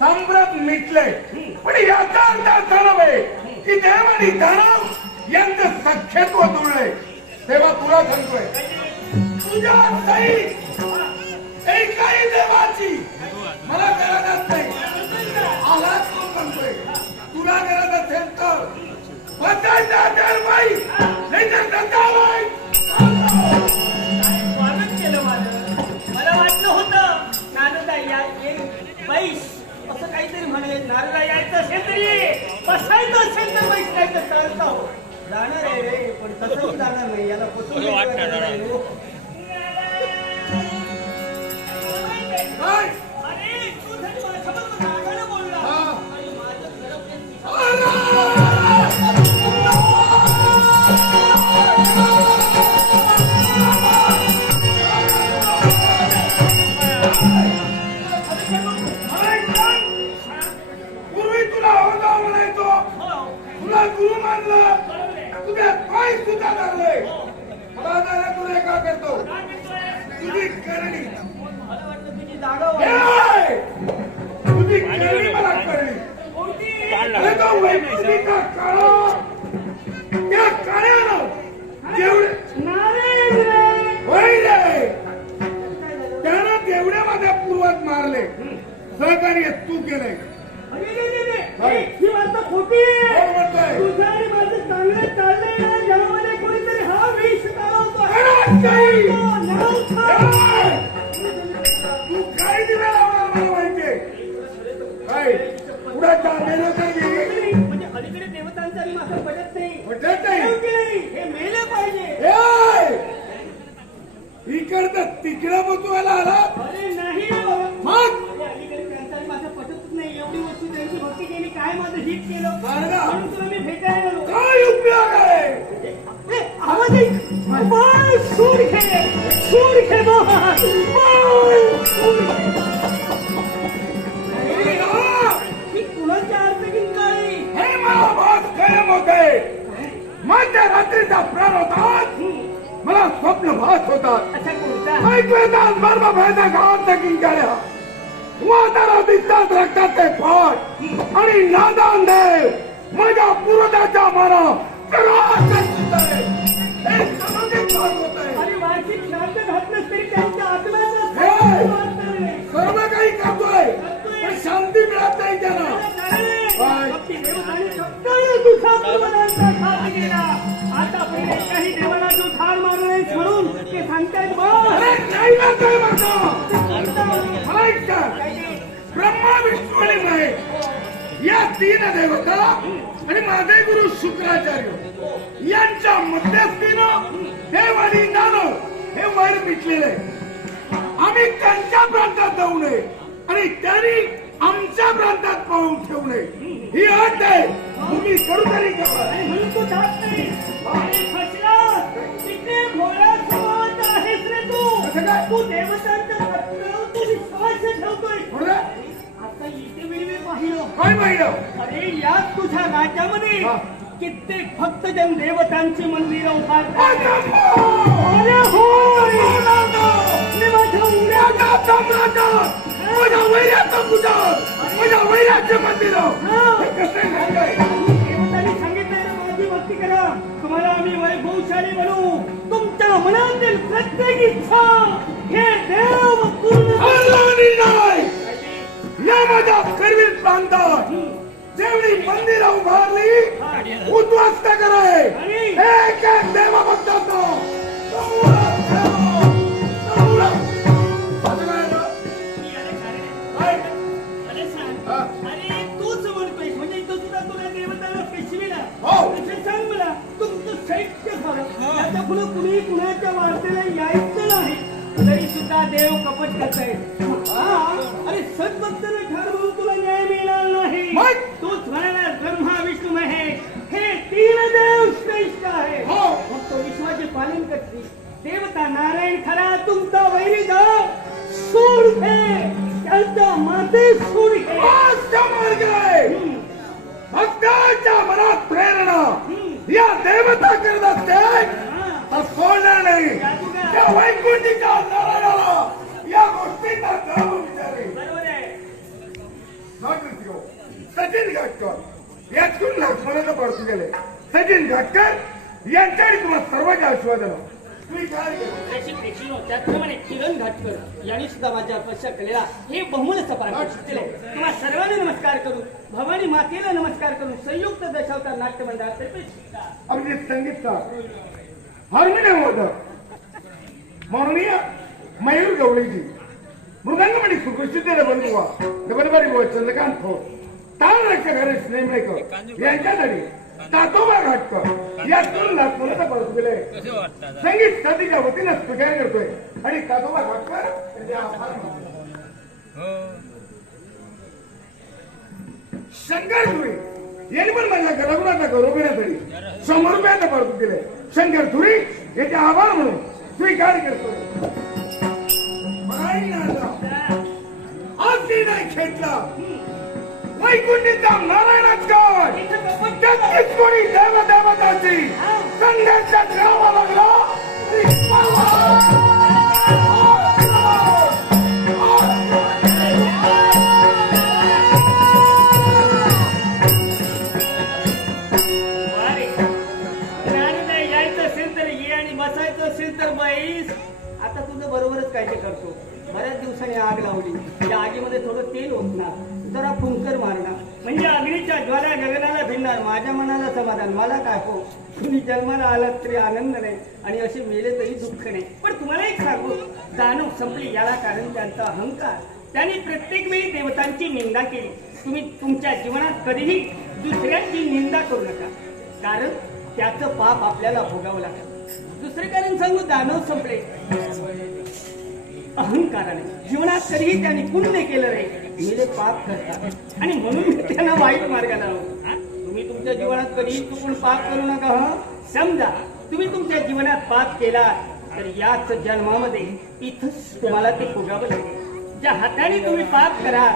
संभ्रम मिटले. पण याचा अर्थ असा नव्हे की देव आणि दानव यांचं सख्यत्व जुळले तेव्हा तुला सांगतोय तुझ्या सही एकाही देवाची मला गरज असते आलाच तो सांगतोय तुला गरज असेल तर बसायचा तर बाई नाही तर नारदा यायचं असेल तरी. बसायचं असेल तर बैस नाही तर चालता हो जाणार आहे रे पण तसंही जाणार नाही याला बसून काय? अरे तू जरी माझ्याबरोबर रागानं बोलला हा. आणि माझं खरं प्रेम पूर्वी तुला होता म्हणायचो तुला गुरु मानलं. तुझ्या पाय सुद्धा धरले. मला आता तुला का करतो तुझी करणी. तुझी हे! करणी मला कळली काळा. त्या काळ्यानं? त्यानं तेवढे माझ्या पूर्वज मारले. सहकार्य तू केलंय? ही वार्ता खोटी आहे. आणि माझं चांगलं चाललंय ना, जगामध्ये कोणीतरी हा विष! तू काय दिला लावणार मला माहितीये काय? पुढे चाललेलं म्हणजे अलीकडे देवतांचं आणि माझं नाही. नाही. हे मेले पाहिजे. तिकडं बसवायला आला. अरे नाही रे बाबा. मग अरे अलीकडे त्यांचं आणि माझं पटतच नाही एवढी वर्ष त्यांची भक्ती केली काय माझं हिट केलं नारदा. म्हणून तुला मी भेटायला आलो. काय उपयोग आहे ए, आवाज ऐक. बाळ, सूर घे सूर घे बाळ. बाळ, सूर घे. अरे कुणाची आरती की काय मला भात कायम होते मध्य रात्रीचा प्राण होतात मला स्वप्न भास होतात ऐकवेतात मर्म फायदा गावात किंकाळ्या वातारा दिसतात रक्ताचे फाट आणि नादान देव. माझ्या पूर्वजाच्या माना. सर्व काही करतोय. पण शांती मिळत नाही त्यांना. आता पहिले काही देवाला तू ठार नाहीस म्हणून ते सांगतायत बघ. नाही मला एक सांग. ब्रह्मा विष्णू आणि महेश या तीन देवता आणि माझे गुरु शुक्राचार्य यांच्या मध्यस्थीनं हे वाणी दानव हे वैर आहे. आम्ही त्यांच्या प्रांतात जाऊ नये आणि त्यांनी आमच्या प्रांतात पाहून ठेवू नये. ही अट आहे. तुम्ही करू तरी करा. काय पाहिलं अरे याच तुझ्या राज्यामध्ये हा. कित्येक भक्तजन देवतांची मंदिरं उभारतात अरे अरे होय! मी माझ्या उड्या माझ्या सम्राटा! माझ्या वैराचं पूजा माझ्या वैराचे मंदिर! कसे घडलंय देवतांनी सांगितलंय ना माझी भक्ती करा. तुम्हाला आम्ही वैभवशाली बनवू. तुमच्या मनातील प्रत्येक इच्छा हे देव पूर्ण नाही प्रांतात जेवढी मंदिर उभारली उद्ध्वस्त कराय एक एक देवा म्हणजे हो. तुमचं पुढे कुणी कुणाच्या वार्तेला यायचं नाही. तरी सुद्धा देव कपट करताय. खरा तुमचा वैरी जा सूड घे त्यांच्या माते सूड घे मार्ग आहे. भक्ताच्या मनात प्रेरणा. या देवता करत असते सोडणार नाही. त्या वैकुंठीच्या नारायणाला या गोष्टीचा मग सचिन घाटकर याचून लक्ष्मणाचा पडतो गेले. सचिन घाटकर यांच्याकडे तुम्हाला सर्वांचे आशीर्वाद आला स्वीकार करा. अशी किरण घाटकर यांनी सुद्धा माझ्या अपश्या हे केले तुम्हा नमस्कार भवानी मातेला नमस्कार संयुक्त दशावतार नाट्य मंडळातर्फे संगीतकार माननीय मयूर गवळीजी मृदंगमणी सुप्रसिद्धीला बंधुवा डबलबारी बुवा चंद्रकांत थोर ताल रक्षा गणेश नेमलेकर यांच्यासाठी तातोबा घाटकर यातून नागपुराचा परत गेले. संगीत साथीच्या वतीनं स्वीकार करतोय. आणि तातोबा घाटकर. शंकर धुरी यांनी पण माझ्या घराघराचा गौरव घेण्यासाठी शंभर रुपयाचा परत दिले शंकर धुरी याचे आभार म्हणून स्वीकार करतो. आज नाही खेटला वैकुंठीचा काय नक्कीच कोणी देवदेवताची देवताची संघर्षात लागला. आता तुझं बरोबरच काय ते करतो. बऱ्याच दिवसांनी आग लावली. त्या आगीमध्ये थोडं तेल होत ना जरा फुंकर मारणार म्हणजे अग्नीच्या ज्वाला गगनाला भिडणार माझ्या मनाला समाधान. मला काय हो? तुम्ही जन्माला आलात तरी आनंद नाही आणि असे मेले तरी दुःख नाही. पण तुम्हाला एक सांगू दानव संपली याला कारण त्यांचा अहंकार. त्यांनी प्रत्येक वेळी देवतांची निंदा केली. तुम्ही तुमच्या जीवनात कधीही दुसऱ्यांची निंदा करू नका. कारण त्याचं पाप आपल्याला भोगावं लागतं. दुसरे कारण सांगू दानव संपले. अहंकाराने. जीवनात कधीही त्यांनी पुण्य केलं नाही मेले पाप करतात. आणि म्हणून मी त्यांना वाईट मार्गाला लावतो तुम्ही तुमच्या जीवनात कधी चुकून पाप करू नका हा? समजा तुम्ही तुमच्या जीवनात पाप केला तर याच जन्मामध्ये इथंच तुम्हाला ते भोगावं लागेल. ज्या हाताने तुम्ही पाप करा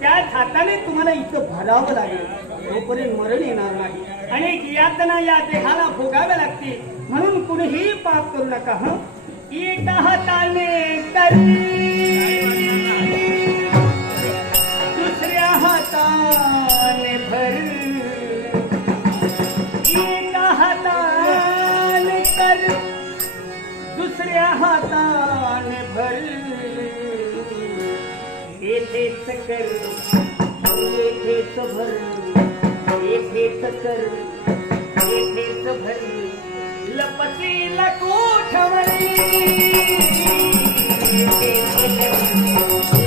त्याच हाताने तुम्हाला इथं भरावं लागेल. तोपर्यंत मरण येणार नाही. अनेक यातना या देहाला भोगाव्या लागतील. म्हणून कुणीही पाप करू नका हं? एका हाताने करी येथेच कर येथेच भर येथेच कर येथेच भर. लपतीला कोठवली कर.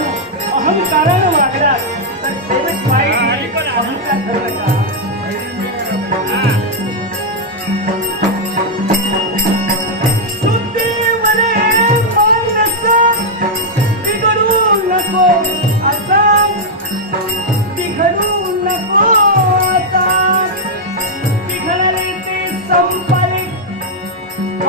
अहंकारानं वागला तर सेवक वाईट अहंकार ठरलं